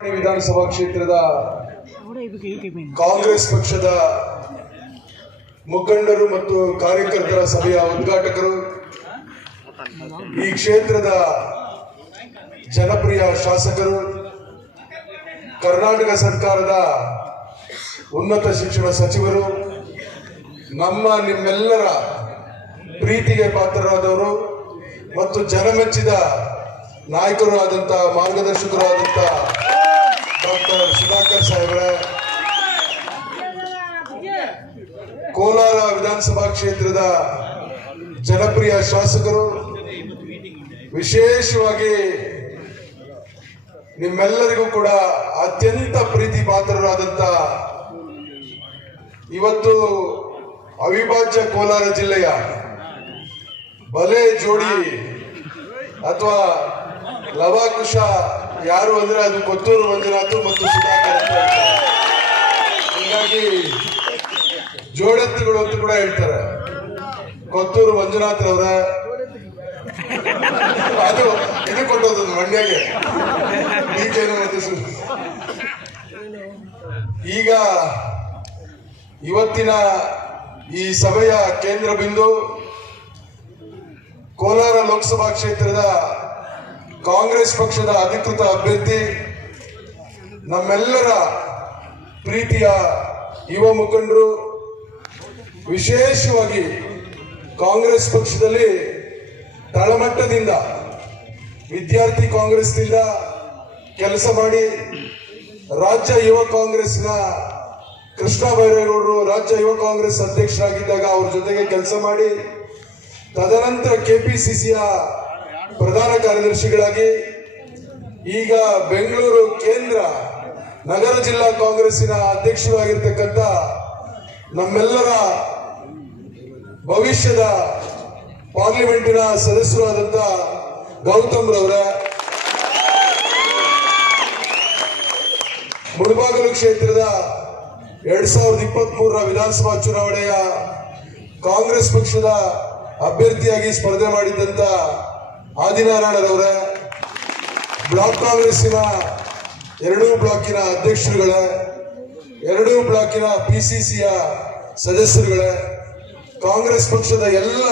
ವಿಧಾನಸಭಾ ಕ್ಷೇತ್ರದ. ಕಾಂಗ್ರೆಸ್ ಪಕ್ಷದ ಮುಖಂಡರು ಮತ್ತು ಕಾರ್ಯಕರ್ತರ ಸಭೆಯ ಉದ್ಘಾಟಕರು ಈ ಕ್ಷೇತ್ರದ ಜನಪ್ರಿಯ ಶಾಸಕರು ಕರ್ನಾಟಕ ಸರ್ಕಾರದ ಉನ್ನತ ಶಿಕ್ಷಣ ಸಚಿವರು ನಮ್ಮ ನಿಮ್ಮೆಲ್ಲರ ಪ್ರೀತಿಗೆ ಪಾತ್ರರಾದವರು ಮತ್ತು ಜನಮೆಚ್ಚಿದ ನಾಯಕರು ಆದಂತಹ ಮಾರ್ಗದರ್ಶಕರು ಡಾಕ್ಟರ್ ಸುಧಾಕರ್ ಸಾಹೇಬ್ರೆ. ಕೋಲಾರ ವಿಧಾನಸಭಾ ಕ್ಷೇತ್ರದ ಜನಪ್ರಿಯ ಶಾಸಕರು, ವಿಶೇಷವಾಗಿ ನಿಮ್ಮೆಲ್ಲರಿಗೂ ಕೂಡ ಅತ್ಯಂತ ಪ್ರೀತಿ ಪಾತ್ರರಾದಂತ ಇವತ್ತು ಅವಿಭಾಜ್ಯ ಕೋಲಾರ ಜಿಲ್ಲೆಯ ಬಲೆ ಜೋಡಿ ಅಥವಾ ಲವಾಕುಶ ಯಾರು ಅಂದ್ರೆ ಅದು ಕೊತ್ತೂರು ಮಂಜುನಾಥ್ ಮತ್ತು ಸುಧಾಕರ್. ಹೀಗಾಗಿ ಜೋಡೆತ್ತುಗಳು ಅಂತ ಕೂಡ ಹೇಳ್ತಾರೆ ಕೊತ್ತೂರು ಮಂಜುನಾಥ್ ಅವರ ಅದು ಇದು ಕೊಟ್ಟೋದು ಮಂಡ್ಯಗೆ ಈಗ ಇವತ್ತಿನ ಈ ಸಭೆಯ ಕೇಂದ್ರ ಬಿಂದು ಕೋಲಾರ ಲೋಕಸಭಾ ಕ್ಷೇತ್ರದ ಕಾಂಗ್ರೆಸ್ ಪಕ್ಷದ ಅಧಿಕೃತ ಅಭ್ಯರ್ಥಿ, ನಮ್ಮೆಲ್ಲರ ಪ್ರೀತಿಯ ಯುವ ಮುಖಂಡರು, ವಿಶೇಷವಾಗಿ ಕಾಂಗ್ರೆಸ್ ಪಕ್ಷದಲ್ಲಿ ತಳಮಟ್ಟದಿಂದ ವಿದ್ಯಾರ್ಥಿ ಕಾಂಗ್ರೆಸ್ನಿಂದ ಕೆಲಸ ಮಾಡಿ ರಾಜ್ಯ ಯುವ ಕಾಂಗ್ರೆಸ್ನ ಕೃಷ್ಣ ಬೈರೇಗೌಡರು ರಾಜ್ಯ ಯುವ ಕಾಂಗ್ರೆಸ್ ಅಧ್ಯಕ್ಷರಾಗಿದ್ದಾಗ ಅವ್ರ ಜೊತೆಗೆ ಕೆಲಸ ಮಾಡಿ, ತದನಂತರ ಕೆಪಿಸಿಸಿಯ ಪ್ರಧಾನ ಕಾರ್ಯದರ್ಶಿಗಳಾಗಿ ಈಗ ಬೆಂಗಳೂರು ಕೇಂದ್ರ ನಗರ ಜಿಲ್ಲಾ ಕಾಂಗ್ರೆಸ್ಸಿನ ಅಧ್ಯಕ್ಷರಾಗಿರ್ತಕ್ಕಂಥ ನಮ್ಮೆಲ್ಲರ ಭವಿಷ್ಯದ ಪಾರ್ಲಿಮೆಂಟಿನ ಸದಸ್ಯರಾದಂಥ ಗೌತಮ್ ರವರ, ಮುಳಬಾಗಲು ಕ್ಷೇತ್ರದ ಎರಡ್ ಸಾವಿರದ ಇಪ್ಪತ್ತ್ ಮೂರರ ವಿಧಾನಸಭಾ ಚುನಾವಣೆಯ ಕಾಂಗ್ರೆಸ್ ಪಕ್ಷದ ಅಭ್ಯರ್ಥಿಯಾಗಿ ಸ್ಪರ್ಧೆ ಮಾಡಿದ್ದಂತ ಆದಿನಾರಾಯಣರವರ ಬ್ಲಾಕ್ ಕಾಂಗ್ರೆಸ್ಸಿನ ಎರಡೂ ಬ್ಲಾಕಿನ ಅಧ್ಯಕ್ಷರುಗಳ, ಎರಡೂ ಬ್ಲಾಕಿನ ಪಿಸಿಸಿಯ ಸದಸ್ಯರುಗಳ, ಕಾಂಗ್ರೆಸ್ ಪಕ್ಷದ ಎಲ್ಲ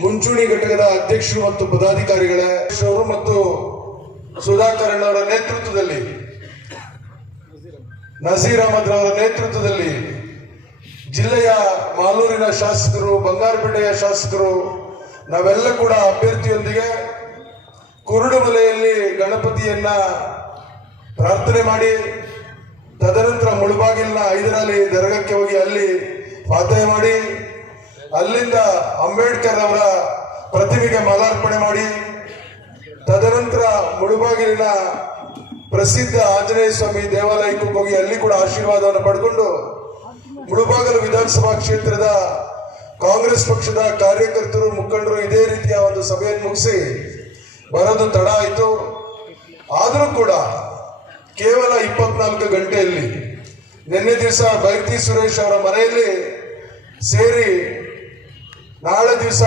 ಮುಂಚೂಣಿ ಘಟಕದ ಅಧ್ಯಕ್ಷರು ಮತ್ತು ಪದಾಧಿಕಾರಿಗಳ ಮತ್ತು ಸುಧಾಕರ್ ಅವರ ನೇತೃತ್ವದಲ್ಲಿ, ನಸೀರ್ ಅಹಮದ್ ರವರ ನೇತೃತ್ವದಲ್ಲಿ ಜಿಲ್ಲೆಯ ಮಾಲೂರಿನ ಶಾಸಕರು, ಬಂಗಾರಪೇಟೆಯ ಶಾಸಕರು ನಾವೆಲ್ಲ ಕೂಡ ಅಭ್ಯರ್ಥಿಯೊಂದಿಗೆ ಕುರುಡುಮಲೆಯಲ್ಲಿ ಗಣಪತಿಯನ್ನ ಪ್ರಾರ್ಥನೆ ಮಾಡಿ, ತದನಂತರ ಮುಳುಬಾಗಿಲಿನ ಐದರಲ್ಲಿ ದರ್ಗಕ್ಕೆ ಹೋಗಿ ಅಲ್ಲಿ ಪ್ರಾರ್ಥನೆ ಮಾಡಿ, ಅಲ್ಲಿಂದ ಅಂಬೇಡ್ಕರ್ ಅವರ ಪ್ರತಿಮೆಗೆ ಮಾಲಾರ್ಪಣೆ ಮಾಡಿ, ತದನಂತರ ಮುಳುಬಾಗಿಲಿನ ಪ್ರಸಿದ್ಧ ಆಂಜನೇಯ ಸ್ವಾಮಿ ದೇವಾಲಯಕ್ಕೂ ಹೋಗಿ ಅಲ್ಲಿ ಕೂಡ ಆಶೀರ್ವಾದವನ್ನು ಪಡೆದುಕೊಂಡು ಮುಳುಬಾಗಲು ವಿಧಾನಸಭಾ ಕ್ಷೇತ್ರದ ಕಾಂಗ್ರೆಸ್ ಪಕ್ಷದ ಕಾರ್ಯಕರ್ತರು, ಮುಖಂಡರು ಇದೇ ರೀತಿಯ ಒಂದು ಸಭೆಯನ್ನು ಮುಗಿಸಿ ಬರೋದು ತಡ ಆಯಿತು. ಆದರೂ ಕೂಡ ಕೇವಲ ಇಪ್ಪತ್ನಾಲ್ಕು ಗಂಟೆಯಲ್ಲಿ ನಿನ್ನೆ ದಿವಸ ಬೈರ್ತಿ ಸುರೇಶ್ ಅವರ ಮನೆಯಲ್ಲಿ ಸೇರಿ ನಾಳೆ ದಿವಸ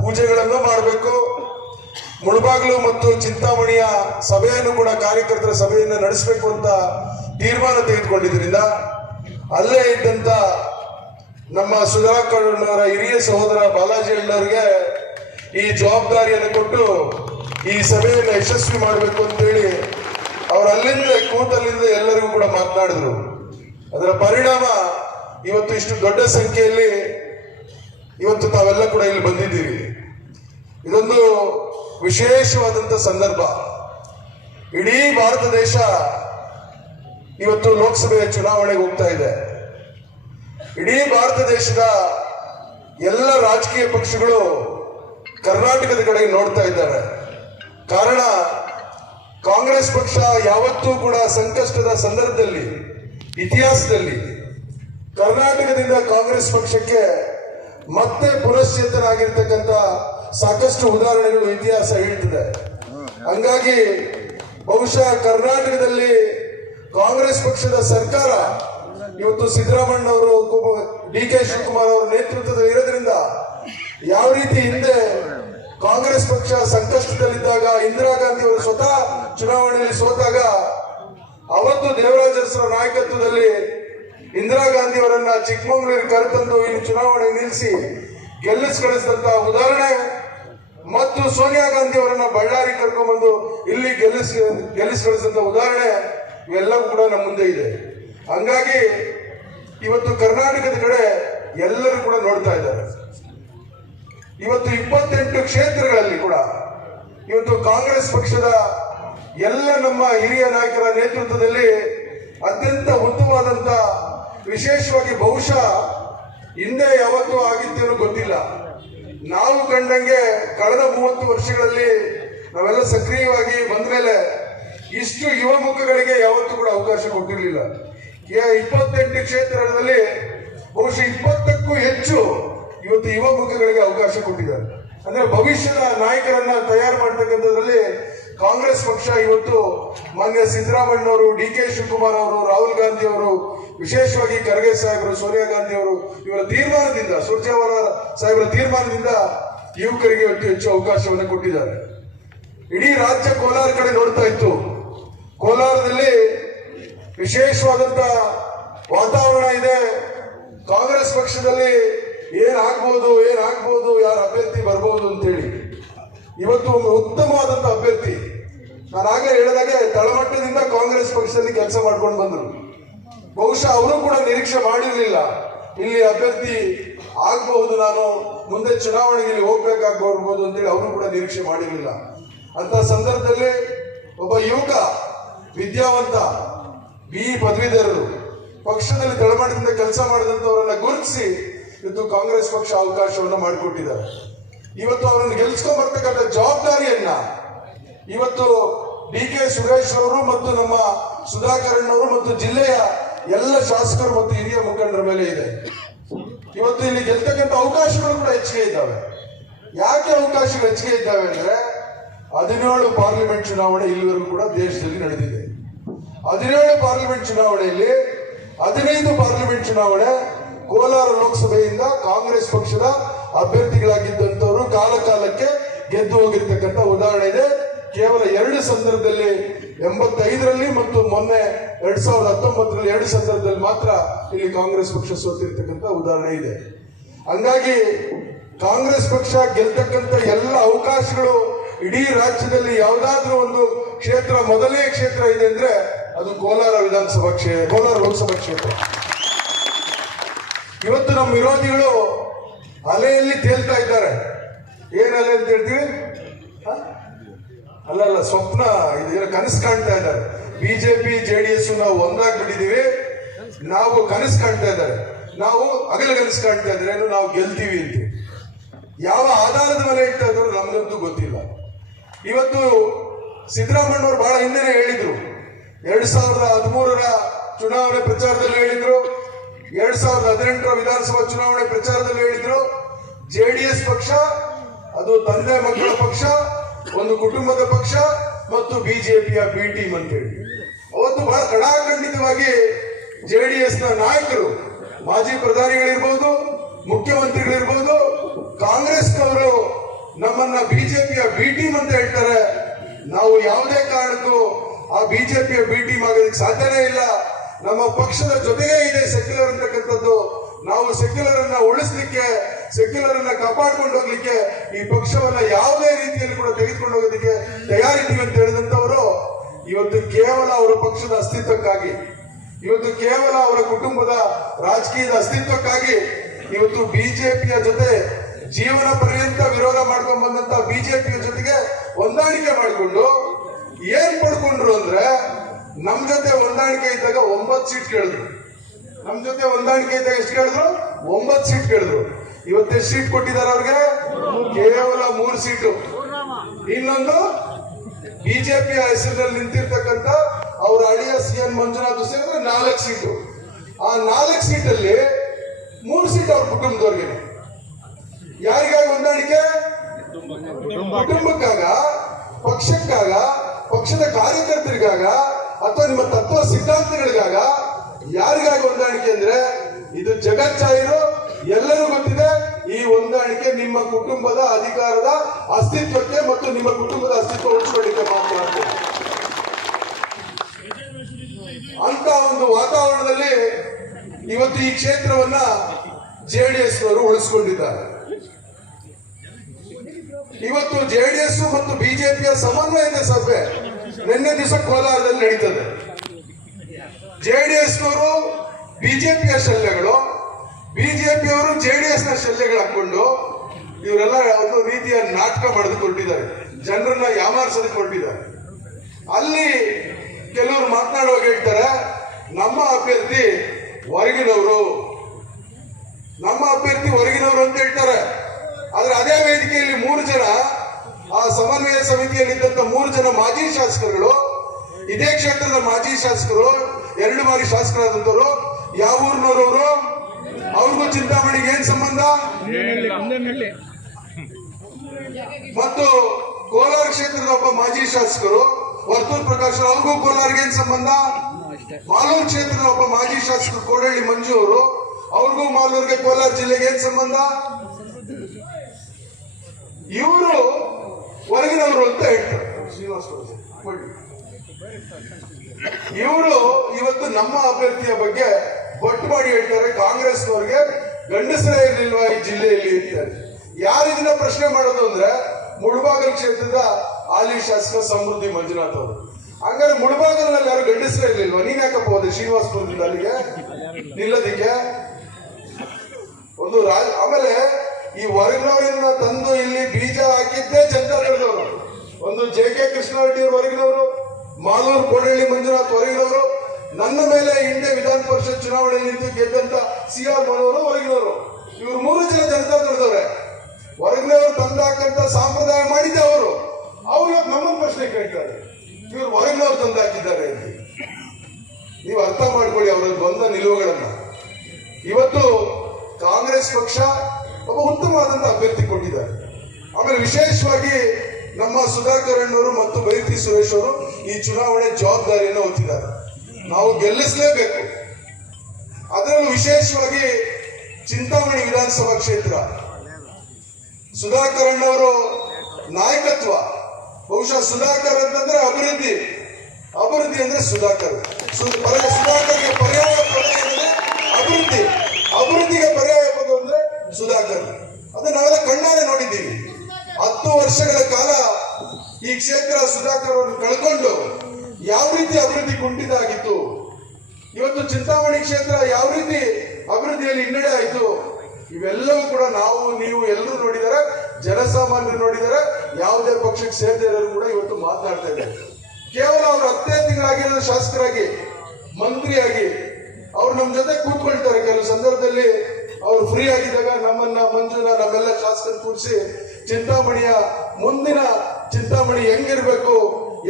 ಪೂಜೆಗಳನ್ನು ಮಾಡಬೇಕು. ಮುಳಬಾಗ್ಲು ಮತ್ತು ಚಿಂತಾಮಣಿಯ ಸಭೆಯನ್ನು ಕೂಡ ಕಾರ್ಯಕರ್ತರ ಸಭೆಯನ್ನು ನಡೆಸಬೇಕು ಅಂತ ತೀರ್ಮಾನ ತೆಗೆದುಕೊಂಡಿದ್ದರಿಂದ ಅಲ್ಲೇ ಇದ್ದಂತ ನಮ್ಮ ಸುಧಾಕರ್ ಹಿರಿಯ ಸಹೋದರ ಬಾಲಾಜಿ ಅಣ್ಣವರಿಗೆ ಈ ಜವಾಬ್ದಾರಿಯನ್ನು ಕೊಟ್ಟು ಈ ಸಭೆಯನ್ನು ಯಶಸ್ವಿ ಮಾಡಬೇಕು ಅಂತೇಳಿ ಅವರು ಅಲ್ಲಿಂದ ಕೂತಲ್ಲಿಂದ ಎಲ್ಲರಿಗೂ ಕೂಡ ಮಾತನಾಡಿದ್ರು. ಅದರ ಪರಿಣಾಮ ಇವತ್ತು ಇಷ್ಟು ದೊಡ್ಡ ಸಂಖ್ಯೆಯಲ್ಲಿ ಇವತ್ತು ತಾವೆಲ್ಲ ಕೂಡ ಇಲ್ಲಿ ಬಂದಿದ್ದೀರಿ. ಇದೊಂದು ವಿಶೇಷವಾದಂತ ಸಂದರ್ಭ. ಇಡೀ ಭಾರತ ದೇಶ ಇವತ್ತು ಲೋಕಸಭೆಯ ಚುನಾವಣೆಗೆ ಹೋಗ್ತಾ ಇದೆ. ಇಡೀ ಭಾರತ ದೇಶದ ಎಲ್ಲ ರಾಜಕೀಯ ಪಕ್ಷಗಳು ಕರ್ನಾಟಕದ ಕಡೆಗೆ ನೋಡ್ತಾ ಇದ್ದಾರೆ. ಕಾರಣ, ಕಾಂಗ್ರೆಸ್ ಪಕ್ಷ ಯಾವತ್ತೂ ಕೂಡ ಸಂಕಷ್ಟದ ಸಂದರ್ಭದಲ್ಲಿ, ಇತಿಹಾಸದಲ್ಲಿ ಕರ್ನಾಟಕದಿಂದ ಕಾಂಗ್ರೆಸ್ ಪಕ್ಷಕ್ಕೆ ಮತ್ತೆ ಪುನಶ್ಚೇತನ ಆಗಿರ್ತಕ್ಕಂಥ ಸಾಕಷ್ಟು ಉದಾಹರಣೆಗಳು ಇತಿಹಾಸ ಹೇಳ್ತಿದೆ. ಹಂಗಾಗಿ ಬಹುಶಃ ಕರ್ನಾಟಕದಲ್ಲಿ ಕಾಂಗ್ರೆಸ್ ಪಕ್ಷದ ಸರ್ಕಾರ ಇವತ್ತು ಸಿದ್ದರಾಮಣ್ಣ ಅವರು ಡಿ ಕೆ ಶಿವಕುಮಾರ್ ಅವರ ನೇತೃತ್ವದಲ್ಲಿ ಇರೋದ್ರಿಂದ ಯಾವ ರೀತಿ ಹಿಂದೆ ಕಾಂಗ್ರೆಸ್ ಪಕ್ಷ ಸಂಕಷ್ಟದಲ್ಲಿದ್ದಾಗ ಇಂದಿರಾ ಗಾಂಧಿ ಅವರು ಸ್ವತಃ ಚುನಾವಣೆಯಲ್ಲಿ ಸೋತಾಗ, ಅವತ್ತು ದೇವರಾಜರಸರ ನಾಯಕತ್ವದಲ್ಲಿ ಇಂದಿರಾ ಗಾಂಧಿ ಅವರನ್ನ ಚಿಕ್ಕಮಗಳೂರಿಗೆ ಕರೆತಂದು ಇಲ್ಲಿ ಚುನಾವಣೆ ನಿಲ್ಲಿಸಿ ಗೆಲ್ಲಿಸ್ ಕಳಿಸಿದಂತ ಉದಾಹರಣೆ. ಮತ್ತು ಸೋನಿಯಾ ಗಾಂಧಿ ಅವರನ್ನ ಬಳ್ಳಾರಿ ಕರ್ಕೊಂಡ್ಬಂದು ಇಲ್ಲಿ ಗೆಲ್ಲಿಸ್ ಗೆಲ್ಲಿಸ್ ಕಳಿಸಿದಂತ ಉದಾಹರಣೆ ಇವೆಲ್ಲವೂ ಕೂಡ ನಮ್ಮ ಮುಂದೆ ಇದೆ. ಹಂಗಾಗಿ ಇವತ್ತು ಕರ್ನಾಟಕದ ಕಡೆ ಎಲ್ಲರೂ ಕೂಡ ನೋಡ್ತಾ ಇದ್ದಾರೆ. ಇವತ್ತು ಇಪ್ಪತ್ತೆಂಟು ಕ್ಷೇತ್ರಗಳಲ್ಲಿ ಕೂಡ ಇವತ್ತು ಕಾಂಗ್ರೆಸ್ ಪಕ್ಷದ ಎಲ್ಲ ನಮ್ಮ ಹಿರಿಯ ನಾಯಕರ ನೇತೃತ್ವದಲ್ಲಿ ಅತ್ಯಂತ ಉತ್ತಮವಾದಂತ ವಿಶೇಷವಾಗಿ ಬಹುಶಃ ಹಿಂದೆ ಯಾವತ್ತೂ ಆಗಿತ್ತೇನೋ ಗೊತ್ತಿಲ್ಲ. ನಾವು ಕಂಡಂಗೆ ಕಳೆದ ಮೂವತ್ತು ವರ್ಷಗಳಲ್ಲಿ ನಾವೆಲ್ಲ ಸಕ್ರಿಯವಾಗಿ ಬಂದ ಮೇಲೆ ಇಷ್ಟು ಯುವ ಮುಖಗಳಿಗೆ ಯಾವತ್ತೂ ಕೂಡ ಅವಕಾಶ ಕೊಟ್ಟಿರಲಿಲ್ಲ. ಇಪ್ಪತ್ತೆಂಟು ಕ್ಷೇತ್ರಗಳಲ್ಲಿ ಬಹುಶಃ ಇಪ್ಪತ್ತಕ್ಕೂ ಹೆಚ್ಚು ಇವತ್ತು ಯುವ ಮುಖಗಳಿಗೆ ಅವಕಾಶ ಕೊಟ್ಟಿದ್ದಾರೆ. ಅಂದ್ರೆ ಭವಿಷ್ಯದ ನಾಯಕರನ್ನ ತಯಾರು ಮಾಡ್ತಕ್ಕಂಥದ್ರಲ್ಲಿ ಕಾಂಗ್ರೆಸ್ ಪಕ್ಷ ಇವತ್ತು ಮಾನ್ಯ ಸಿದ್ದರಾಮಯ್ಯನವರು, ಡಿ ಕೆ ಶಿವಕುಮಾರ್ ಅವರು, ರಾಹುಲ್ ಗಾಂಧಿ ಅವರು, ವಿಶೇಷವಾಗಿ ಖರ್ಗೆ ಸಾಹೇಬರು, ಸೋನಿಯಾ ಗಾಂಧಿ ಅವರು ಇವರ ತೀರ್ಮಾನದಿಂದ, ಸುರ್ಜೇವಾಲ ಸಾಹೇಬರ ತೀರ್ಮಾನದಿಂದ ಯುವಕರಿಗೆ ಇವತ್ತು ಹೆಚ್ಚು ಅವಕಾಶವನ್ನು ಕೊಟ್ಟಿದ್ದಾರೆ. ಇಡೀ ರಾಜ್ಯ ಕೋಲಾರ ಕಡೆ ನೋಡ್ತಾ ಇತ್ತು. ಕೋಲಾರದಲ್ಲಿ ವಿಶೇಷವಾದಂತ ವಾತಾವರಣ ಇದೆ. ಕಾಂಗ್ರೆಸ್ ಪಕ್ಷದಲ್ಲಿ ಏನಾಗ್ಬೋದು ಏನಾಗ್ಬೋದು ಯಾರು ಅಭ್ಯರ್ಥಿ ಬರ್ಬೋದು ಅಂತೇಳಿ. ಇವತ್ತು ಒಂದು ಉತ್ತಮವಾದಂತ ಅಭ್ಯರ್ಥಿ. ನಾನು ಹೇಳಿದ ಹೇಳಿದಾಗೆ ತಳಮಟ್ಟದಿಂದ ಕಾಂಗ್ರೆಸ್ ಪಕ್ಷದಲ್ಲಿ ಕೆಲಸ ಮಾಡ್ಕೊಂಡು ಬಂದರು. ಬಹುಶಃ ಅವರು ಕೂಡ ನಿರೀಕ್ಷೆ ಮಾಡಿರಲಿಲ್ಲ. ಇಲ್ಲಿ ಅಭ್ಯರ್ಥಿ ಆಗಬಹುದು ನಾನು, ಮುಂದೆ ಚುನಾವಣೆಗೆ ಹೋಗ್ಬೇಕಾಗ್ಬೋದು ಅಂತೇಳಿ ಅವರು ಕೂಡ ನಿರೀಕ್ಷೆ ಮಾಡಿರಲಿಲ್ಲ. ಅಂತ ಸಂದರ್ಭದಲ್ಲಿ ಒಬ್ಬ ಯುವಕ, ವಿದ್ಯಾವಂತ ಬಿ ಪದವೀಧರರು ಪಕ್ಷದಲ್ಲಿ ತಳಮಟ್ಟದಿಂದ ಕೆಲಸ ಮಾಡಿದಂಥವರನ್ನ ಗುರುತಿಸಿ ಇವತ್ತು ಕಾಂಗ್ರೆಸ್ ಪಕ್ಷ ಅವಕಾಶವನ್ನು ಮಾಡಿಕೊಟ್ಟಿದ್ದಾರೆ. ಇವತ್ತು ಅವರನ್ನು ಗೆಲ್ಸ್ಕೊಂಡ್ ಬರ್ತಕ್ಕಂಥ ಜವಾಬ್ದಾರಿಯನ್ನ ಇವತ್ತು ಡಿ ಕೆ ಸುರೇಶ್ ಅವರು ಮತ್ತು ನಮ್ಮ ಸುಧಾಕರಣ್ಣ ಅವರು ಮತ್ತು ಜಿಲ್ಲೆಯ ಎಲ್ಲ ಶಾಸಕರು ಮತ್ತು ಹಿರಿಯ ಮುಖಂಡರ ಮೇಲೆ ಇದೆ. ಇವತ್ತು ಇಲ್ಲಿ ಗೆಲ್ತಕ್ಕಂಥ ಅವಕಾಶಗಳು ಕೂಡ ಹೆಚ್ಚಿಗೆ ಇದ್ದಾವೆ. ಯಾಕೆ ಅವಕಾಶಗಳು ಹೆಚ್ಚಿಗೆ ಇದ್ದಾವೆ ಅಂದ್ರೆ ಹದಿನೇಳು ಪಾರ್ಲಿಮೆಂಟ್ ಚುನಾವಣೆ ಇಲ್ಲಿವರೆಗೂ ಕೂಡ ದೇಶದಲ್ಲಿ ನಡೆದಿದೆ. ಹದಿನೇಳು ಪಾರ್ಲಿಮೆಂಟ್ ಚುನಾವಣೆಯಲ್ಲಿ ಹದಿನೈದು ಪಾರ್ಲಿಮೆಂಟ್ ಚುನಾವಣೆ ಕೋಲಾರ ಲೋಕಸಭೆಯಿಂದ ಕಾಂಗ್ರೆಸ್ ಪಕ್ಷದ ಅಭ್ಯರ್ಥಿಗಳಾಗಿದ್ದಂಥವರು ಕಾಲ ಕಾಲಕ್ಕೆ ಗೆದ್ದು ಹೋಗಿರ್ತಕ್ಕಂಥ ಉದಾಹರಣೆ ಇದೆ. ಕೇವಲ ಎರಡು ಸಂದರ್ಭದಲ್ಲಿ ಎಂಬತ್ತೈದರಲ್ಲಿ ಮತ್ತು ಮೊನ್ನೆ ಎರಡ್ ಸಾವಿರದ ಹತ್ತೊಂಬತ್ತರಲ್ಲಿ ಎರಡು ಸಂದರ್ಭದಲ್ಲಿ ಮಾತ್ರ ಇಲ್ಲಿ ಕಾಂಗ್ರೆಸ್ ಪಕ್ಷ ಸೋತಿರ್ತಕ್ಕಂಥ ಉದಾಹರಣೆ ಇದೆ. ಹಂಗಾಗಿ ಕಾಂಗ್ರೆಸ್ ಪಕ್ಷ ಗೆಲ್ತಕ್ಕಂಥ ಎಲ್ಲ ಅವಕಾಶಗಳು ಇಡೀ ರಾಜ್ಯದಲ್ಲಿ ಯಾವುದಾದ್ರೂ ಒಂದು ಕ್ಷೇತ್ರ, ಮೊದಲನೇ ಕ್ಷೇತ್ರ ಇದೆ ಅಂದ್ರೆ ಅದು ಕೋಲಾರ ವಿಧಾನಸಭಾ ಕ್ಷೇತ್ರ ಕೋಲಾರ ಲೋಕಸಭಾ ಕ್ಷೇತ್ರ. ಇವತ್ತು ನಮ್ಮ ವಿರೋಧಿಗಳು ಅಲೆಯಲ್ಲಿ ತೇಲ್ತಾ ಇದ್ದಾರೆ. ಏನ್ ಅಲೆ ಅಂತ ಹೇಳ್ತೀವಿ? ಅಲ್ಲ ಅಲ್ಲ, ಸ್ವಪ್ನ ಇದು ಕನಸು ಕಾಣ್ತಾ ಇದ್ದಾರೆ. ಬಿಜೆಪಿ, ಜೆಡಿಎಸ್ ನಾವು ಒಂದಾಗ್ಬಿಟ್ಟಿದೀವಿ ನಾವು ಕನಸು ಕಾಣ್ತಾ ಇದ್ದಾರೆ. ನಾವು ಅಗಲ ಕನಸು ಕಾಣ್ತಾ ಇದ್ರೆ ನಾವು ಗೆಲ್ತೀವಿ ಅಂತ. ಯಾವ ಆಧಾರದ ಮೇಲೆ ಇಡ್ತಾ ಇದ್ರು ನಮ್ಗಂತೂ ಗೊತ್ತಿಲ್ಲ. ಇವತ್ತು ಸಿದ್ದರಾಮಯ್ಯವರು ಬಹಳ ಹಿಂದೆನೆ ಹೇಳಿದ್ರು. ಎರಡ್ ಸಾವಿರದ ಹದಿಮೂರರ ಚುನಾವಣೆ ಪ್ರಚಾರದಲ್ಲಿ ಹೇಳಿದ್ರು. ಎರಡ್ ಸಾವಿರದ ಹದಿನೆಂಟರ ವಿಧಾನಸಭಾ ಚುನಾವಣೆ ಪ್ರಚಾರದಲ್ಲಿ ಹೇಳಿದ್ರು. ಜೆಡಿಎಸ್ ಪಕ್ಷ, ಅದು ತಂದೆ ಮಕ್ಕಳ ಪಕ್ಷ, ಒಂದು ಕುಟುಂಬದ ಪಕ್ಷ ಮತ್ತು ಬಿಜೆಪಿಯ ಬಿ ಟೀಮ್ ಅಂತ ಹೇಳಿ ಅವತ್ತು ಬಹಳ ಕಡಾಖಂಡಿತವಾಗಿ ಜೆಡಿಎಸ್ನ ನಾಯಕರು, ಮಾಜಿ ಪ್ರಧಾನಿಗಳಿರ್ಬೋದು, ಮುಖ್ಯಮಂತ್ರಿಗಳಿರ್ಬೋದು, ಕಾಂಗ್ರೆಸ್ನವರು ನಮ್ಮನ್ನ ಬಿಜೆಪಿಯ ಬಿ ಟೀಮ್ ಅಂತ ಹೇಳ್ತಾರೆ. ನಾವು ಯಾವುದೇ ಕಾರಣಕ್ಕೂ ಆ ಬಿಜೆಪಿಯ ಬಿ ಟೀಮ್ ಆಗೋದಕ್ಕೆ ಸಾಧ್ಯನೇ ಇಲ್ಲ. ನಮ್ಮ ಪಕ್ಷದ ಜೊತೆಗೇ ಇದೆ ಸೆಕ್ಯುಲರ್ ಅಂತಕ್ಕಂಥದ್ದು. ನಾವು ಸೆಕ್ಯುಲರ್ ಅನ್ನ ಉಳಿಸ್ಲಿಕ್ಕೆ ಸೆಕ್ಯುಲರ್ ಅನ್ನ ಕಾಪಾಡ್ಕೊಂಡು ಹೋಗ್ಲಿಕ್ಕೆ ಈ ಪಕ್ಷವನ್ನ ಯಾವುದೇ ರೀತಿಯಲ್ಲಿ ಕೂಡ ತೆಗೆದುಕೊಂಡು ಹೋಗೋದಕ್ಕೆ ತಯಾರಿದ್ದೀವಿ ಅಂತ ಹೇಳಿದಂತವರು ಇವತ್ತು ಕೇವಲ ಅವರ ಪಕ್ಷದ ಅಸ್ತಿತ್ವಕ್ಕಾಗಿ, ಇವತ್ತು ಕೇವಲ ಅವರ ಕುಟುಂಬದ ರಾಜಕೀಯದ ಅಸ್ತಿತ್ವಕ್ಕಾಗಿ ಇವತ್ತು ಬಿಜೆಪಿಯ ಜೊತೆ ಜೀವನ ಪರ್ಯಂತ ವಿರೋಧ ಮಾಡ್ಕೊಂಡ್ ಬಂದಂತ ಬಿಜೆಪಿಯ ಜೊತೆಗೆ ಹೊಂದಾಣಿಕೆ ಮಾಡಿಕೊಂಡು ಏನ್ ಪಡ್ಕೊಂಡ್ರು ಅಂದ್ರೆ ನಮ್ ಜೊತೆ ಹೊಂದಾಣಿಕೆ ಇದ್ದಾಗ ಒಂಬತ್ತು ಸೀಟ್ ಕೇಳಿದ್ರು. ನಮ್ ಜೊತೆ ಹೊಂದಾಣಿಕೆ ಇದ್ದಾಗ ಎಷ್ಟು ಕೇಳಿದ್ರು? ಒಂಬತ್ತು ಸೀಟ್ ಕೇಳಿದ್ರು. ಇವತ್ತೆಷ್ಟು ಸೀಟ್ ಕೊಟ್ಟಿದ್ದಾರೆ ಅವ್ರಿಗೆ? ಕೇವಲ ಮೂರು ಸೀಟು. ಇನ್ನೊಂದು ಬಿಜೆಪಿ ಹೆಸರಿನಲ್ಲಿ ನಿಂತಿರ್ತಕ್ಕಂಥ ಅವರ ಅಳಿಯ ಸಿ ಎನ್ ಮಂಜುನಾಥ್ ಸೇರಿದ್ರೆ ನಾಲ್ಕು ಸೀಟು. ಆ ನಾಲ್ಕು ಸೀಟಲ್ಲಿ ಮೂರು ಸೀಟ್ ಅವ್ರ ಕುಟುಂಬದವ್ರಿಗೆ. ಯಾರಿಗಾಗಿ ಹೊಂದಾಣಿಕೆ? ಕುಟುಂಬಕ್ಕಾಗ. ಪಕ್ಷಕ್ಕಾಗ. ಪಕ್ಷದ ಕಾರ್ಯಕರ್ತರಿಗಾಗ ಅಥವಾ ನಿಮ್ಮ ತತ್ವ ಸಿದ್ಧಾಂತಗಳಿಗಾಗ ಯಾರಿಗಾಗಿ ಹೊಂದಾಣಿಕೆ ಅಂದ್ರೆ ಇದು ಜಗಚ್ಚಾಯಿರು ಎಲ್ಲರೂ ಗೊತ್ತಿದೆ, ಈ ಹೊಂದಾಣಿಕೆ ನಿಮ್ಮ ಕುಟುಂಬದ ಅಧಿಕಾರದ ಅಸ್ತಿತ್ವಕ್ಕೆ ಮತ್ತು ನಿಮ್ಮ ಕುಟುಂಬದ ಅಸ್ತಿತ್ವ ಉಳಿಸ್ಕೊಳ್ಳಿಕ್ಕೆ ಮಾತ್ರ ಅಂತ. ಒಂದು ವಾತಾವರಣದಲ್ಲಿ ಇವತ್ತು ಈ ಕ್ಷೇತ್ರವನ್ನ ಜೆ ಡಿ ಎಸ್ ನವರು ಉಳಿಸ್ಕೊಂಡಿದ್ದಾರೆ ಜೆಡಿಎಸ್ ಮತ್ತು ಬಿಜೆಪಿಯ ಸಮನ್ವಯದ ಸಭೆ ನಿನ್ನೆ ದಿವಸ ಕೋಲಾರದಲ್ಲಿ ನಡೀತದೆ. ಜೆಡಿಎಸ್ ನವರು ಬಿಜೆಪಿಯ ಶಲ್ಯಗಳು, ಬಿಜೆಪಿಯವರು ಜೆಡಿಎಸ್ನ ಶಲ್ಯಗಳು ಹಾಕೊಂಡು ಇವರೆಲ್ಲ ಒಂದು ರೀತಿಯ ನಾಟಕ ಹೊರಟಿದ್ದಾರೆ. ಜನರನ್ನ ಯಾಮಾರಿಸೋದಕ್ಕೆ ಹೊರಟಿದ್ದಾರೆ. ಅಲ್ಲಿ ಕೆಲವರು ಮಾತನಾಡುವಾಗ ಹೇಳ್ತಾರೆ, ನಮ್ಮ ಅಭ್ಯರ್ಥಿ ಹೊರಗಿನವರು, ನಮ್ಮ ಅಭ್ಯರ್ಥಿ ಹೊರಗಿನವರು ಅಂತ ಹೇಳ್ತಾರೆ. ಆದ್ರೆ ಅದೇ ವೇದಿಕೆಯಲ್ಲಿ ಮೂರು ಜನ ಆ ಸಮನ್ವಯ ಸಮಿತಿಯಲ್ಲಿ ಇದ್ದಂತ ಮೂರು ಜನ ಮಾಜಿ ಶಾಸಕರುಗಳು, ಇದೇ ಕ್ಷೇತ್ರದ ಮಾಜಿ ಶಾಸಕರು, ಎರಡು ಬಾರಿ ಶಾಸಕರಾದಂತವರು ಯಾವ ಊರ್ನವರವರು? ಅವ್ರಿಗೂ ಚಿಂತಾಮಣಿಗೆ ಏನ್ ಸಂಬಂಧ? ಮತ್ತು ಕೋಲಾರ ಕ್ಷೇತ್ರದ ಒಬ್ಬ ಮಾಜಿ ಶಾಸಕರು, ವರ್ತೂರ್ ಪ್ರಕಾಶ್ ಅವ್ರಿಗೂ ಕೋಲಾರ್ಗೆ ಏನ್ ಸಂಬಂಧ? ಮಾಲೂರ್ ಕ್ಷೇತ್ರದ ಒಬ್ಬ ಮಾಜಿ ಶಾಸಕರು ಕೋಡಳ್ಳಿ ಮಂಜು ಅವರು, ಅವ್ರಿಗೂ ಮಾಲೂರ್ಗೆ ಕೋಲಾರ ಜಿಲ್ಲೆಗೆ ಏನ್ ಸಂಬಂಧ? ಇವರು ಹೊರಗಿನವರು ಅಂತ ಹೇಳ್ತಾರೆ. ಇವರು ಇವತ್ತು ನಮ್ಮ ಅಭ್ಯರ್ಥಿಯ ಬಗ್ಗೆ ಬಟ್ಟು ಮಾಡಿ ಹೇಳ್ತಾರೆ. ಕಾಂಗ್ರೆಸ್ನವ್ರಿಗೆ ಗಂಡಸರೇ ಇರಲಿಲ್ವಾ ಈ ಜಿಲ್ಲೆಯಲ್ಲಿ ಇರ್ತಾರೆ ಯಾರು ಇದನ್ನ ಪ್ರಶ್ನೆ ಮಾಡೋದು ಅಂದ್ರೆ ಮುಳಬಾಗಲ್ ಕ್ಷೇತ್ರದ ಹಾಲಿ ಶಾಸಕ ಸಮೃದ್ಧಿ ಮಂಜುನಾಥ್ ಅವರು. ಹಂಗಾರೆ ಮುಳಬಾಗಲ್ನಲ್ಲಿ ಯಾರು ಗಂಡಸರೇ ಇರ್ಲಿಲ್ವಾ? ನೀನ್ ಯಾಕಪ್ಪ ಹೋದೆ? ಶ್ರೀನಿವಾಸಪುರದಿಂದ ಅಲ್ಲಿಗೆ? ನಿಲ್ಲದಿಕ್ಕೆ? ಒಂದು ರಾಜ ಆಮೇಲೆ ಈ ಹೊರಗಿನವರನ್ನ ತಂದು ಇಲ್ಲಿ ಬೀಜ ಹಾಕಿದ್ದೇ ಜನತಾ ದಳದವರು ಒಂದು ಜೆ ಕೆ ಕೃಷ್ಣಾರೆಡ್ಡಿ ಹೊರಗಿನವರು ಮಾಲೂರು ಕೋಡಹಳ್ಳಿ ಮಂಜುನಾಥ್ ಹೊರಗಿನವರು ನನ್ನ ಮೇಲೆ ಹಿಂದೆ ವಿಧಾನ ಪರಿಷತ್ ಚುನಾವಣೆ ನಿಂತು ಗೆದ್ದಂತ ಸಿ ಆರ್ ಮನೋರು ಹೊರಗಿನವರು ಇವರು ಮೂರು ಜನ ಜನತಾ ದಳದವ್ರೆ. ಹೊರಗಿನವರು ತಂದಾಕಂತ ಸಂಪ್ರದಾಯ ಮಾಡಿದ್ದೆ ಅವರು. ಅವ್ರು ನಮ್ಮನ್ನ ಪ್ರಶ್ನೆ ಕೇಳ್ತಾರೆ. ಇವರು ಹೊರಗಿನವರು ತಂದಾಕಿದ್ದಾರೆ ನೀವು ಅರ್ಥ ಮಾಡ್ಕೊಳ್ಳಿ ಅವರ ಬಂದ ನಿಲುವುಗಳನ್ನ. ಇವತ್ತು ಕಾಂಗ್ರೆಸ್ ಪಕ್ಷ ಒಬ್ಬ ಉತ್ತಮವಾದಂತ ಅಭ್ಯರ್ಥಿ ಕೊಟ್ಟಿದ್ದಾರೆ. ಆಮೇಲೆ ವಿಶೇಷವಾಗಿ ನಮ್ಮ ಸುಧಾಕರ್ ಅಣ್ಣವರು ಮತ್ತು ಬೈರತಿ ಸುರೇಶ್ ಅವರು ಈ ಚುನಾವಣೆ ಜವಾಬ್ದಾರಿಯನ್ನು ಹೊತ್ತಿದ್ದಾರೆ. ನಾವು ಗೆಲ್ಲಿಸಲೇಬೇಕು. ಅದರಲ್ಲೂ ವಿಶೇಷವಾಗಿ ಚಿಂತಾಮಣಿ ವಿಧಾನಸಭಾ ಕ್ಷೇತ್ರ. ಸುಧಾಕರ್ ಅಣ್ಣವರು ನಾಯಕತ್ವ. ಬಹುಶಃ ಸುಧಾಕರ್ ಅಂತಂದ್ರೆ ಅಭಿವೃದ್ಧಿ. ಅಭಿವೃದ್ಧಿ ಅಂದ್ರೆ ಸುಧಾಕರ್. ಸುಧಾಕರ್ಗೆ ಪರ್ಯಾಯ ಪದ ಏನಂದ್ರೆ ಅಭಿವೃದ್ಧಿ ಅಭಿವೃದ್ಧಿಗೆ ಪರ್ಯಾಯ ಪದ ಅಂದ್ರೆ ಸುಧಾಕರ್ ಅದನ್ನ ನಾವೆಲ್ಲ ಕಣ್ಣಾರೆ ನೋಡಿದ್ದೀವಿ ಹತ್ತು ವರ್ಷಗಳ ಕಾಲ ಈ ಕ್ಷೇತ್ರ ಸುಧಾಕರ್ ಅವರನ್ನು ಕಳ್ಕೊಂಡು ಯಾವ ರೀತಿ ಅಭಿವೃದ್ಧಿ ಕುಂಠಿತ ಆಗಿತ್ತು ಇವತ್ತು ಚಿಂತಾಮಣಿ ಕ್ಷೇತ್ರ ಯಾವ ರೀತಿ ಅಭಿವೃದ್ಧಿಯಲ್ಲಿ ಹಿನ್ನಡೆ ಆಯಿತು, ಇವೆಲ್ಲವೂ ಕೂಡ ನಾವು, ನೀವು ಎಲ್ಲರೂ ನೋಡಿದರೆ, ಜನಸಾಮಾನ್ಯರು ನೋಡಿದರೆ, ಯಾವುದೇ ಪಕ್ಷಕ್ಕೆ ಸೇರಿದವರು ಕೂಡ ಇವತ್ತು ಮಾತನಾಡ್ತಾ ಇದ್ದಾರೆ. ಕೇವಲ ಅವರು ಹತ್ತೇ ತಿಂಗಳಾಗಿರೋ ಶಾಸಕರಾಗಿ, ಮಂತ್ರಿಯಾಗಿ, ಅವ್ರು ನಮ್ಮ ಜೊತೆ ಕೂತ್ಕೊಳ್ತಾರೆ. ಕೆಲವು ಸಂದರ್ಭದಲ್ಲಿ ಅವ್ರು ಫ್ರೀ ಆಗಿದ್ದಾಗ ನಮ್ಮನ್ನ, ಮಂಜುನ, ನಮ್ಮೆಲ್ಲ ಶಾಸಕರು ಕೂರಿಸಿ, ಚಿಂತಾಮಣಿಯ ಮುಂದಿನ ಚಿಂತಾಮಣಿ ಹೆಂಗಿರ್ಬೇಕು,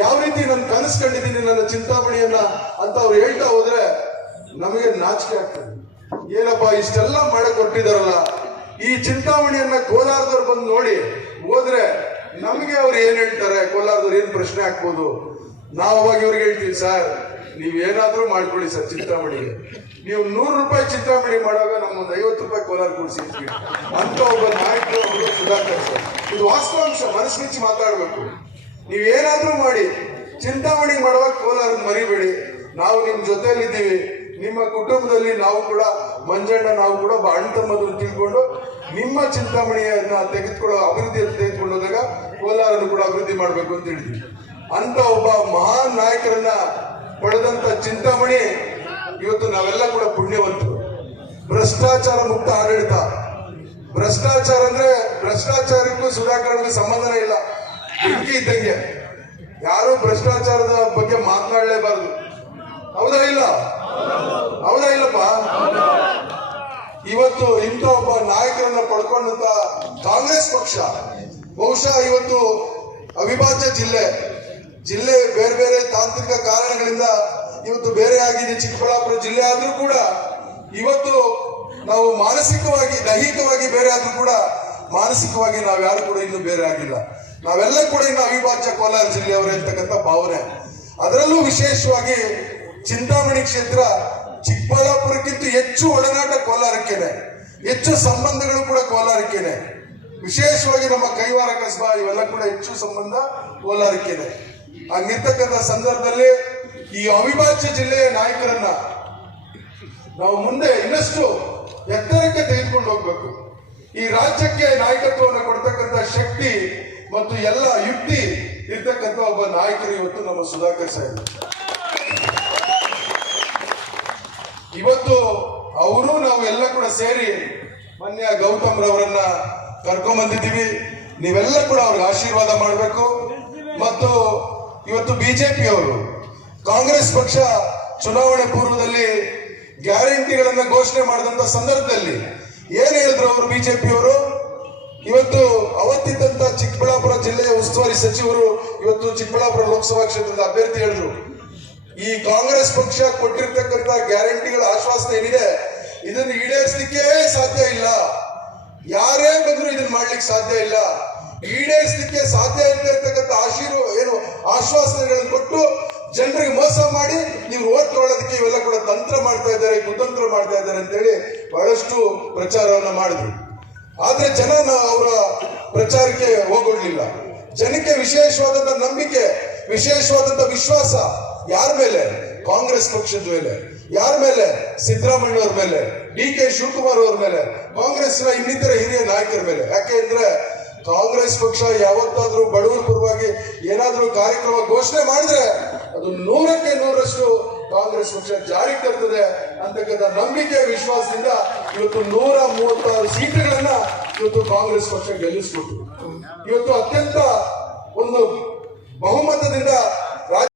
ಯಾವ ರೀತಿ ನಾನು ಕನಸು ಕಂಡಿದ್ದೀನಿ ನನ್ನ ಚಿಂತಾಮಣಿಯನ್ನ ಅಂತ ಅವ್ರು ಹೇಳ್ತಾ ಹೋದ್ರೆ ನಮಗೆ ನಾಚಿಕೆ ಆಗ್ತದೆ. ಏನಪ್ಪ, ಇಷ್ಟೆಲ್ಲ ಮಾಡಕ್ ಕೊಟ್ಟಿದಾರಲ್ಲ ಈ ಚಿಂತಾಮಣಿಯನ್ನ ಕೋಲಾರದವ್ರು ಬಂದು ನೋಡಿ ಹೋದ್ರೆ ನಮಗೆ ಅವ್ರು ಏನ್ ಹೇಳ್ತಾರೆ? ಕೋಲಾರದವ್ರು ಏನ್ ಪ್ರಶ್ನೆ ಹಾಕ್ಬೋದು? ನಾವು ಅವಾಗ ಇವ್ರಿಗೆ ಹೇಳ್ತೀವಿ, ಸರ್, ನೀವೇನಾದ್ರೂ ಮಾಡ್ಕೊಳ್ಳಿ ಸರ್ ಚಿಂತಾಮಣಿಗೆ. ನೀವು ನೂರು ರೂಪಾಯಿ ಚಿಂತಾಮಣಿ ಮಾಡುವಾಗ ನಮ್ಮೊಂದು ಐವತ್ತು ರೂಪಾಯಿ ಕೋಲಾರ ಕೊಡಿಸಿದ್ವಿ ಅಂತ ಒಬ್ಬ ನಾಯಕರು ಅವರು ಸುಧಾಕರ್ ಸರ್. ಇದು ವಾಸ್ತವಾಂಶ ಮಾತಾಡಬೇಕು ಮಾತಾಡ್ಬೇಕು. ನೀವೇನಾದ್ರೂ ಮಾಡಿ, ಚಿಂತಾಮಣಿ ಮಾಡುವಾಗ ಕೋಲಾರ ಮರಿಬೇಡಿ. ನಾವು ನಿಮ್ಮ ಜೊತೆಯಲ್ಲಿದ್ದೀವಿ. ನಿಮ್ಮ ಕುಟುಂಬದಲ್ಲಿ ನಾವು ಕೂಡ, ಮಂಜಣ್ಣ ನಾವು ಕೂಡ ಅಣ್ಣ ತಿಳ್ಕೊಂಡು ನಿಮ್ಮ ಚಿಂತಾಮಣಿಯನ್ನ ತೆಗೆದುಕೊಳ್ಳೋ ಅಭಿವೃದ್ಧಿ ತೆಗೆದುಕೊಂಡು ಹೋದಾಗ ಕೋಲಾರನ್ನು ಕೂಡ ಅಭಿವೃದ್ಧಿ ಮಾಡಬೇಕು ಅಂತ ಹೇಳಿದ್ವಿ. ಅಂತ ಒಬ್ಬ ಮಹಾನ್ ನಾಯಕರನ್ನ ಪಡೆದಂತ ಚಿಂತಾಮಣಿ ಇವತ್ತು ನಾವೆಲ್ಲ ಕೂಡ ಪುಣ್ಯವಂತರು. ಭ್ರಷ್ಟಾಚಾರ ಮುಕ್ತ ಆಡಳಿತ. ಭ್ರಷ್ಟಾಚಾರ ಅಂದ್ರೆ ಭ್ರಷ್ಟಾಚಾರಕ್ಕೂ ಸುಧಾಕರಣಕ್ಕೂ ಸಂಬಂಧನೇ ಇಲ್ಲ. ಬೆಂಕಿ ಇದ್ದಂಗೆ. ಯಾರು ಭ್ರಷ್ಟಾಚಾರದ ಬಗ್ಗೆ ಮಾತನಾಡಲೇಬಾರದು. ಹೌದಾ ಇಲ್ಲ? ಹೌದಾ ಇಲ್ಲಪ್ಪ? ಇವತ್ತು ಇಂಥ ಒಬ್ಬ ನಾಯಕರನ್ನ ಪಡ್ಕೊಂಡಂತ ಕಾಂಗ್ರೆಸ್ ಪಕ್ಷ, ಬಹುಶಃ ಇವತ್ತು ಅವಿಭಾಜ್ಯ ಜಿಲ್ಲೆ ಜಿಲ್ಲೆ ಬೇರೆ ಬೇರೆ ತಾಂತ್ರಿಕ ಕಾರಣಗಳಿಂದ ಇವತ್ತು ಬೇರೆ ಆಗಿದೆ, ಚಿಕ್ಕಬಳ್ಳಾಪುರ ಜಿಲ್ಲೆ ಆದ್ರೂ ಕೂಡ ಇವತ್ತು ನಾವು ಮಾನಸಿಕವಾಗಿ, ದೈಹಿಕವಾಗಿ ಬೇರೆ ಆದ್ರೂ ಕೂಡ ಮಾನಸಿಕವಾಗಿ ನಾವ್ಯಾರು ಕೂಡ ಇನ್ನು ಬೇರೆ ಆಗಿಲ್ಲ. ನಾವೆಲ್ಲ ಕೂಡ ಇನ್ನು ಅವಿಭಾಜ್ಯ ಕೋಲಾರ ಜಿಲ್ಲೆಯವರೇ ಅಂತಕ್ಕಂಥ ಭಾವನೆ. ಅದರಲ್ಲೂ ವಿಶೇಷವಾಗಿ ಚಿಂತಾಮಣಿ ಕ್ಷೇತ್ರ ಚಿಕ್ಕಬಳ್ಳಾಪುರಕ್ಕಿಂತ ಹೆಚ್ಚು ಒಡನಾಟ ಕೋಲಾರಕ್ಕೇನೆ. ಹೆಚ್ಚು ಸಂಬಂಧಗಳು ಕೂಡ ಕೋಲಾರಕ್ಕೇನೆ. ವಿಶೇಷವಾಗಿ ನಮ್ಮ ಕೈವಾರ ಕಸ್ಬಾ, ಇವೆಲ್ಲ ಕೂಡ ಹೆಚ್ಚು ಸಂಬಂಧ ಕೋಲಾರಕ್ಕೇನೆ. ಹಂಗಿರ್ತಕ್ಕಂಥ ಸಂದರ್ಭದಲ್ಲಿ ಈ ಅವಿಭಾಜ್ಯ ಜಿಲ್ಲೆಯ ನಾಯಕರನ್ನ ನಾವು ಮುಂದೆ ಇನ್ನಷ್ಟು ಎತ್ತರಕ್ಕೆ ತೆಗೆದುಕೊಂಡು ಹೋಗ್ಬೇಕು. ಈ ರಾಜ್ಯಕ್ಕೆ ನಾಯಕತ್ವವನ್ನು ಕೊಡ್ತಕ್ಕಂಥ ಶಕ್ತಿ ಮತ್ತು ಎಲ್ಲ ಯುಕ್ತಿ ಇರ್ತಕ್ಕಂಥ ಒಬ್ಬ ನಾಯಕರು ಇವತ್ತು ನಮ್ಮ ಸುಧಾಕರ್ ಸಾಹೇಬ್. ಇವತ್ತು ಅವರು ನಾವು ಎಲ್ಲ ಕೂಡ ಸೇರಿ ಮನ್ಯ ಗೌತಮ್ ರವರನ್ನ ಕರ್ಕೊಂಡ್ ಬಂದಿದ್ದೀವಿ. ನೀವೆಲ್ಲ ಕೂಡ ಅವ್ರಿಗೆ ಆಶೀರ್ವಾದ ಮಾಡಬೇಕು. ಮತ್ತು ಇವತ್ತು ಬಿಜೆಪಿ ಅವರು ಕಾಂಗ್ರೆಸ್ ಪಕ್ಷ ಚುನಾವಣೆ ಪೂರ್ವದಲ್ಲಿ ಗ್ಯಾರಂಟಿಗಳನ್ನ ಘೋಷಣೆ ಮಾಡಿದಂತ ಸಂದರ್ಭದಲ್ಲಿ ಏನ್ ಹೇಳಿದ್ರು ಅವರು ಬಿಜೆಪಿ ಅವರು? ಇವತ್ತು ಅವತ್ತಿದ್ದಂತ ಚಿಕ್ಕಬಳ್ಳಾಪುರ ಜಿಲ್ಲೆಯ ಉಸ್ತುವಾರಿ ಸಚಿವರು ಇವತ್ತು ಚಿಕ್ಕಬಳ್ಳಾಪುರ ಲೋಕಸಭಾ ಕ್ಷೇತ್ರದ ಅಭ್ಯರ್ಥಿ ಹೇಳಿದ್ರು. ಈ ಕಾಂಗ್ರೆಸ್ ಪಕ್ಷ ಕೊಟ್ಟಿರ್ತಕ್ಕಂಥ ಗ್ಯಾರಂಟಿಗಳ ಆಶ್ವಾಸನೆ ಏನಿದೆ, ಇದನ್ನು ಈಡೇರಿಸಲಿಕ್ಕೆ ಸಾಧ್ಯ ಇಲ್ಲ. ಯಾರೇ ಬಂದ್ರು ಇದನ್ನ ಮಾಡ್ಲಿಕ್ಕೆ ಸಾಧ್ಯ ಇಲ್ಲ. ಈಡೇರಿಸಲಿಕ್ಕೆ ಸಾಧ್ಯ ಇರ್ತಕ್ಕಂಥ ಆಶೀರ್ವ, ಏನು ಆಶ್ವಾಸನೆಗಳನ್ನು ಕೊಟ್ಟು ಜನರಿಗೆ ಮೋಸ ಮಾಡಿ ನೀವು ಓಟ್ ತಗೊಳ್ಳೋದಕ್ಕೆ ಇವೆಲ್ಲ ಕೂಡ ತಂತ್ರ ಮಾಡ್ತಾ ಇದ್ದಾರೆ, ಕುತಂತ್ರ ಮಾಡ್ತಾ ಇದ್ದಾರೆ ಅಂತೇಳಿ ಬಹಳಷ್ಟು ಪ್ರಚಾರವನ್ನ ಮಾಡಿದ್ರು. ಆದ್ರೆ ಜನ ಅವರ ಪ್ರಚಾರಕ್ಕೆ ಹೋಗೊಡ್ಲಿಲ್ಲ ಜನಕ್ಕೆ ವಿಶೇಷವಾದಂತ ನಂಬಿಕೆ, ವಿಶೇಷವಾದಂತ ವಿಶ್ವಾಸ ಯಾರ ಮೇಲೆ? ಕಾಂಗ್ರೆಸ್ ಪಕ್ಷದ ಮೇಲೆ. ಯಾರ ಮೇಲೆ? ಸಿದ್ದರಾಮಯ್ಯ ಅವ್ರ ಮೇಲೆ. ಡಿ ಕೆ ಶಿವಕುಮಾರ್ ಅವ್ರ ಮೇಲೆ. ಕಾಂಗ್ರೆಸ್ನ ಇನ್ನಿತರ ಹಿರಿಯ ನಾಯಕರ ಮೇಲೆ. ಯಾಕೆ ಅಂದ್ರೆ ಕಾಂಗ್ರೆಸ್ ಪಕ್ಷ ಯಾವತ್ತಾದ್ರೂ ಬಡವರ ಪರವಾಗಿ ಏನಾದ್ರೂ ಕಾರ್ಯಕ್ರಮ ಘೋಷಣೆ ಮಾಡಿದ್ರೆ ಅದು ನೂರಕ್ಕೆ ನೂರಷ್ಟು ಕಾಂಗ್ರೆಸ್ ಪಕ್ಷ ಜಾರಿಗೆ ತರ್ತದೆ ಅಂತಕ್ಕಂಥ ನಂಬಿಕೆ ವಿಶ್ವಾಸದಿಂದ ಇವತ್ತು ನೂರ ಮೂವತ್ತಾರು ಸೀಟುಗಳನ್ನ ಇವತ್ತು ಕಾಂಗ್ರೆಸ್ ಪಕ್ಷ ಗೆಲ್ಲಿಸ್ಬಿಟ್ಟು ಇವತ್ತು ಅತ್ಯಂತ ಒಂದು ಬಹುಮತದಿಂದ